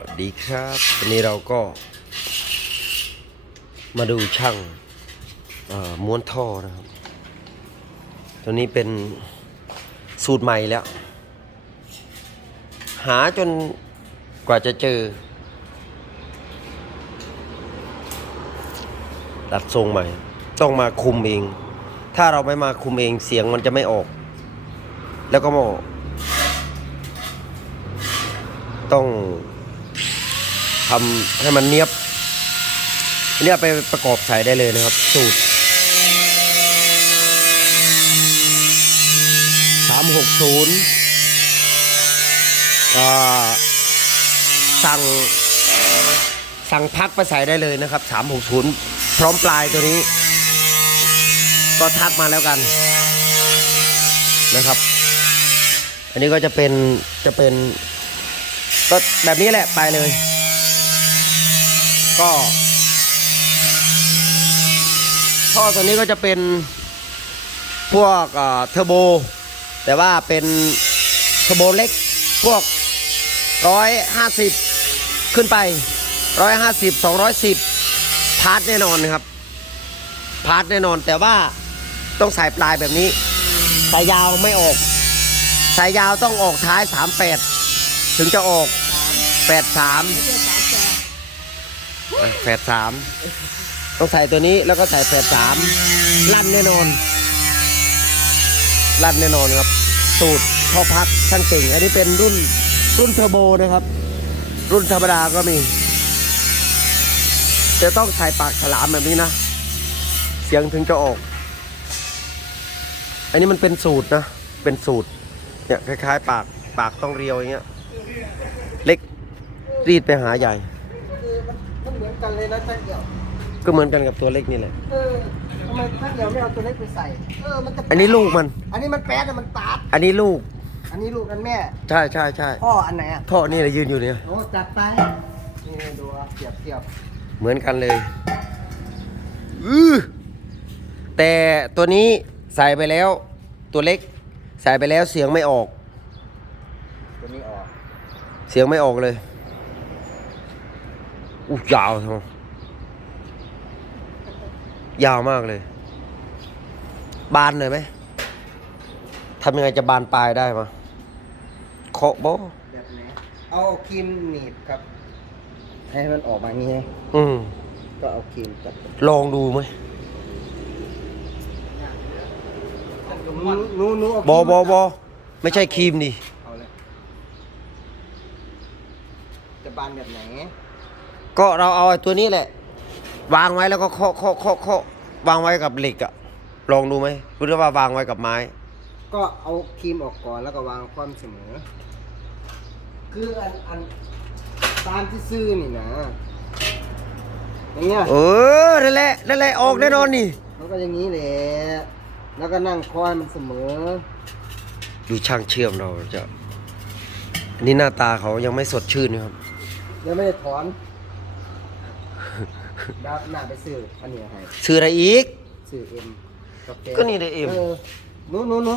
สวัสดีครับวันนี้เราก็ มาดูช่างม้วนท่อนะครับ ตัวนี้เป็นสูตรใหม่แล้ว หาจนกว่าจะเจอดัดทรงใหม่ ต้องมาคุมเอง ถ้าเราไม่มาคุมเองเสียงมันจะไม่ออก แล้วก็ต้อง ทำให้มันเนียบอันนี้เอาไปประกอบใส่ได้เลยนะครับ สูตรสามหกศูนย์ก็สั่งสั่งพักไปใส่ได้เลยนะครับสามหกศูนย์พร้อมปลายตัวนี้ ก็ทักมาแล้วกันนะครับ อันนี้ก็จะเป็นจะเป็น ก็แบบนี้แหละไปเลย ก็ท่อตัวนี้ก็จะเป็นพวกเทอร์โบ แต่ว่าเป็นเทอร์โบเล็กพวกร้อยห้าสิบขึ้นไปร้อยห้าสิบสองร้อยสิบพาร์ทแน่นอนครับ พาร์ทแน่นอนแต่ว่าต้องสายปลายแบบนี้ สายยาวไม่ออก สายยาวต้องออกท้าย 38 ถึงจะออก 83 อะ83ต้องใส่ตัวนี้แล้วก็ใส่83ลั่นแน่นอน ลั่นแน่นอนครับ สูตรพ่อพักช่างเก่ง อันนี้เป็นรุ่นรุ่นเทอร์โบนะครับ รุ่นธรรมดาก็มี จะต้องใส่ปากฉลามแบบนี้นะ เสียงถึงจะออก อันนี้มันเป็นสูตรนะ เป็นสูตร เนี่ยคล้ายๆ ปากปากต้องเรียวอย่างเงี้ย เล็กรีดไปหาใหญ่ กันเลยนะช่างเดี่ยวก็เหมือนกันกับตัวเล็กนี่แหละ เออทำไมช่างเดี่ยวไม่เอาตัวเล็กไปใส่ เออมันจะอันนี้ลูกมัน อันนี้มันแป๊ดอะมันปาดอันนี้ลูก อันนี้ลูกกันแม่ ใช่ใช่ใช่พ่ออันไหนอะท่อนี่แหละยืนอยู่เนี่ย โอ้จัดไป นี่ดูอะเสียบเสียบเหมือนกันเลยอือแต่ตัวนี้ใส่ไปแล้ว ตัวเล็ก ใส่ไปแล้วเสียงไม่ออก ตัวนี้ออก เสียงไม่ออกเลย อู้ยาวทั้งยาวมากเลย บานเลยไหมทำยังไงจะบานปลายได้มาเคาะโบแบบไหนเอาครีมหนีบครับ ให้มันออกมาอย่างนี้ไงอืมก็เอาครีมจับลองดูไหมหนูหนูหนูเอาครีมบอบอมาบอไม่ใช่ครีมดิเอาเลยจะบานแบบไหน ก็เราเอาไอ้ตัวนี้แหละ วางไว้แล้วก็เคาะเคาะเคาะเคาะวางไว้กับเหล็กอะลองดูไหมหรือว่าวางไว้กับไม้ ก็เอาครีมออกก่อนแล้วก็วางความเสมอ คืออันอันตามที่ซื้อนี่นะอย่างเงี้ยเออนั่นแหละนั่นแหละออกแน่นอนนี่แล้วก็อย่างนี้แหละแล้วก็นั่งคอยมันเสมอ ดูช่างเชื่อมเราจะอันนี้หน้าตาเขายังไม่สดชื่นนะครับยังไม่ได้ถอน ดาวหน้าไปซื้ออันนี้ให้ซื้ออะไรอีก ซื้อเอ็มกับแก็นี่ได้ M เออหนู้นู้นู้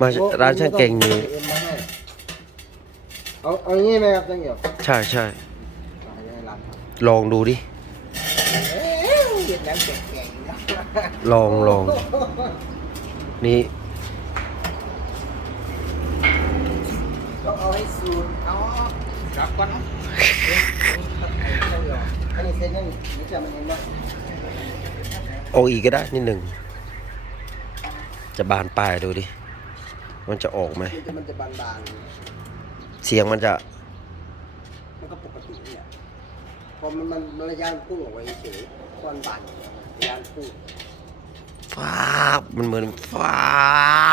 มาร้านช่างเก่งนี่เอ็มมาให้เอาเอาอย่างนี้ไหมครับจังเหี่ยวใช่ใช่เอาให้ร้านครับลองดูดิ เอ๊ะเวียดนามเก่งๆนะลองลองนี่ต้องเอาให้สูดเอากลับก่อนนะ อันนี้เซ็นยังนี่จะมันเห็นไหมเอาอีกก็ได้นิดหนึ่ง จะบานปลายดูดิ มันจะออกไหม มันจะมันจะบานเสียงมันจะ ๆมันก็ปกติเนี่ยพอมันมันมันระยะมันพุ่งออกไปเฉยๆควันบานระยะมันพุ่งฟาบมันเหมือนฟา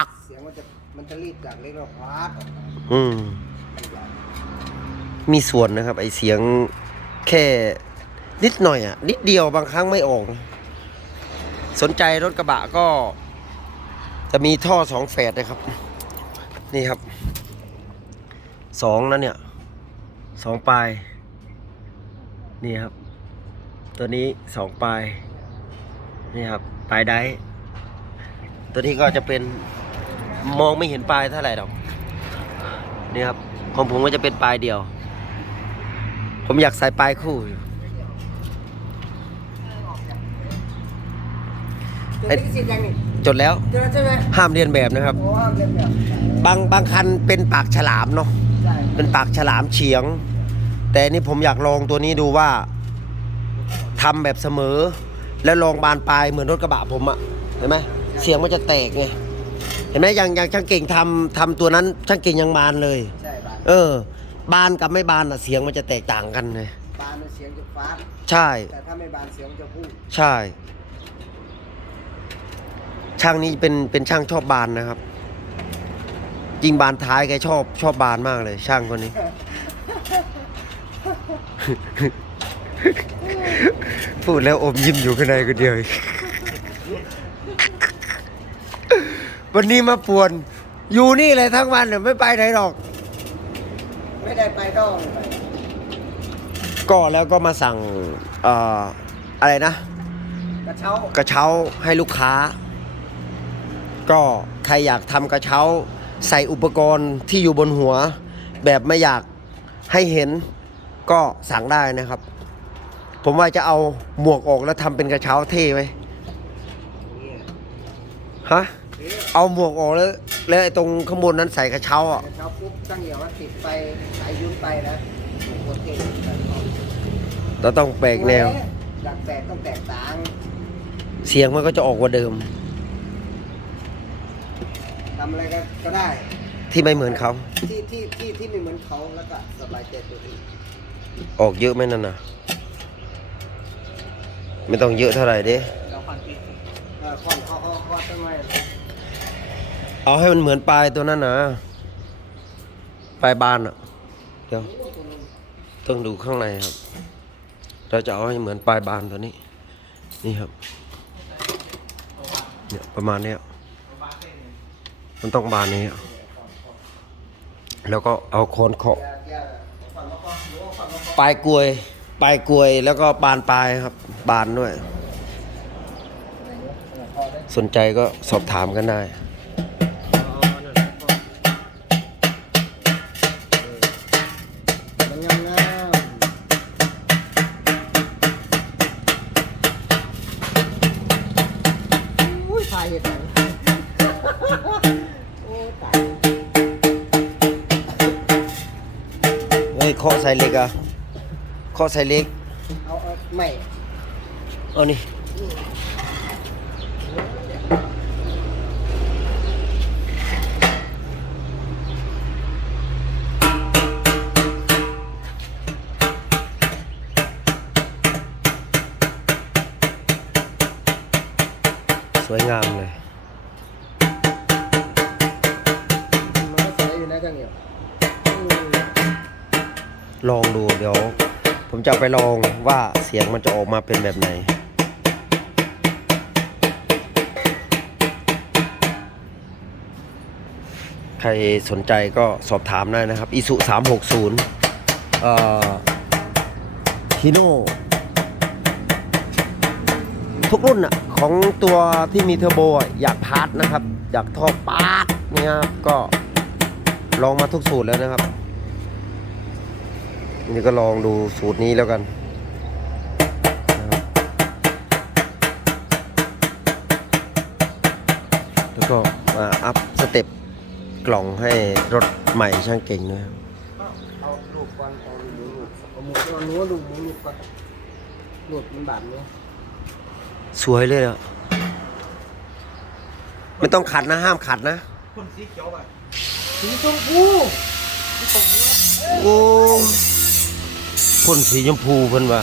บเสียงมันจะมันจะรีดจากเล็กเราพาดออกมาอืม มีส่วนนะครับ ไอเสียงแค่ นิดหน่อยอะ นิดเดียวบางครั้งไม่ออก สนใจรถกระบะก็ จะมีท่อสองแฝดนะครับ นี่ครับสองนะเนี่ยสองปลาย นี่ครับ ตัวนี้สองปลาย นี่ครับปลายได้ตัวนี้ก็จะเป็นมองไม่เห็นปลายเท่าไหร่หรอกนี่ครับของผมก็จะเป็นปลายเดียว ผมอยากใส่ปลายคู่อยู่ จดลิขสิทธิ์ยังนี่จดแล้วจดแล้วใช่ไหมห้ามเรียนแบบนะครับ โอ้ห้ามเล่นแบบบางบางคันเป็นปากฉลามเนาะใช่เป็นปากฉลามเฉียง แต่นี่ผมอยากลองตัวนี้ดูว่าทำแบบเสมอ แล้วลองบานปลายเหมือนรถกระบะผมอะเห็นไหมเสียงมันจะแตกไงเห็นไหมอย่างอย่างช่างเก่งทำทำตัวนั้นช่างเก่งยังบานเลย ใช่บานเออ บานกับไม่บานอะเสียงมันจะแตกต่างกันเลยบานเสียงจะฟ้าดใช่ แต่ถ้าไม่บานเสียงจะพูดใช่ ช่างนี้เป็นเป็นช่างชอบบานนะครับยิงบานท้ายแกชอบชอบบานมากเลย ช่างคนนี้ พูดแล้วอมยิ้มอยู่ข้างในคนเดียวอีกวันนี้มาป่วน อยู่นี่เลยทั้งวันเนี่ยไม่ไปไหนหรอก ไม่ได้ไปดองไปก็แล้วก็มาสั่งเอ่ออะไรนะ กระเช้ากระเช้าให้ลูกค้า ก็ใครอยากทำกระเช้า ใส่อุปกรณ์ที่อยู่บนหัว แบบไม่อยากให้เห็นก็สั่งได้นะครับ ผมว่าจะเอาหมวกออกแล้วทำเป็นกระเช้าเท่ไหมนี่ฮะเอาหมวกออกแล้ว แล้วไอ้ตรงข้างบนนั้นใส่กระเช้าอะกระเช้าปุ๊บตั้งเหยียวว่าติดไปสายยุ่นไปนะโอ้โหเท่เราต้องแปลกแนวดักแตกต้องแตกต่าง เสียงมันก็จะออกกว่าเดิม ทำอะไรก็ก็ได้ ที่ไม่เหมือนเขา ที่ที่ที่ที่ไม่เหมือนเขาแล้วก็สบายใจตัวเองออกเยอะไหมนั่นน่ะ ไม่ต้องเยอะเท่าไหร่เด้เราควันปีเออควันเขาเขาเขาทำไมเอาให้มันเหมือนปลายตัวนั้นนะปลายบานอะ เดี๋ยว ต้องดูข้างในครับ เราจะเอาให้เหมือนปลายบานตัวนี้ นี่ครับ เนี่ยประมาณเนี้ย มันต้องบานนี้ แล้วก็เอาโคนเคาะปลายกลวยปลายกลวยแล้วก็บานปลายครับ บานด้วย สนใจก็สอบถามกันได้มัน เฮ้ยเคาะใส่เหล็กอะเคาะใส่เหล็ก เอาเอาไม่เอานี่สวยงามเลย มันก็สวยอยู่นะจังเหยียวอืม ลองดูเดี๋ยว ผมจะไปลองว่าเสียงมันจะออกมาเป็นแบบไหน ใครสนใจก็สอบถามได้นะครับอิสุ360เอ่อฮิโน่ทุกรุ่นอะของตัวที่มีเทอร์โบอยากพาร์ทนะครับ อยากท่อปาร์ทเนี่ยครับก็ลองมาทุกสูตรแล้วนะครับ นี่ก็ลองดูสูตรนี้แล้วกันนะครับแล้วก็มาอัพสเต็ปกล่องให้รถใหม่ช่างเก่งนะครับเอาลูกก่อนเอาลูกเอาหมูเอาหนูลูกหมูลูกก่อนลูกมันบาดเนี้ยสวยเลยอะไม่ต้องขัดนะห้ามขัดนะสีชมพูโอ้ พ่นสีชมพูเพิ่นว่า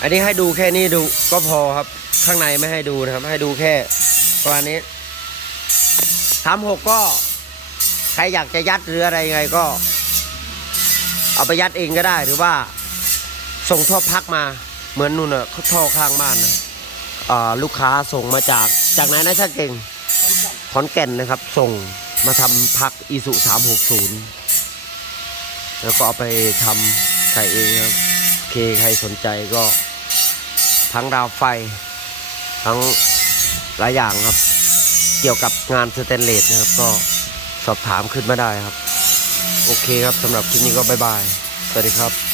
อันนี้ให้ดูแค่นี้ดูก็พอครับ ข้างในไม่ให้ดูนะครับ ให้ดูแค่ประมาณนี้ทำหกก็ ใครอยากจะยัดหรืออะไรไงก็ เอาไปยัดเองก็ได้หรือว่า ส่งท่อพักมาเหมือนนู่นน่ะเขาท่อข้างบ้านนะลูกค้าส่งมาจากจากไหนนะช่างเก่งขอนแก่นนะครับ ส่งมาทำพักอีสุ360 แล้วก็เอาไปทำใส่เองครับเคใครสนใจก็ทั้งดาวไฟ ทั้งหลายอย่างครับ เกี่ยวกับงานสเตนเลสนะครับ ก็สอบถามขึ้นมาได้ครับ โอเคครับสำหรับคลิปนี้ก็บายบาย สวัสดีครับ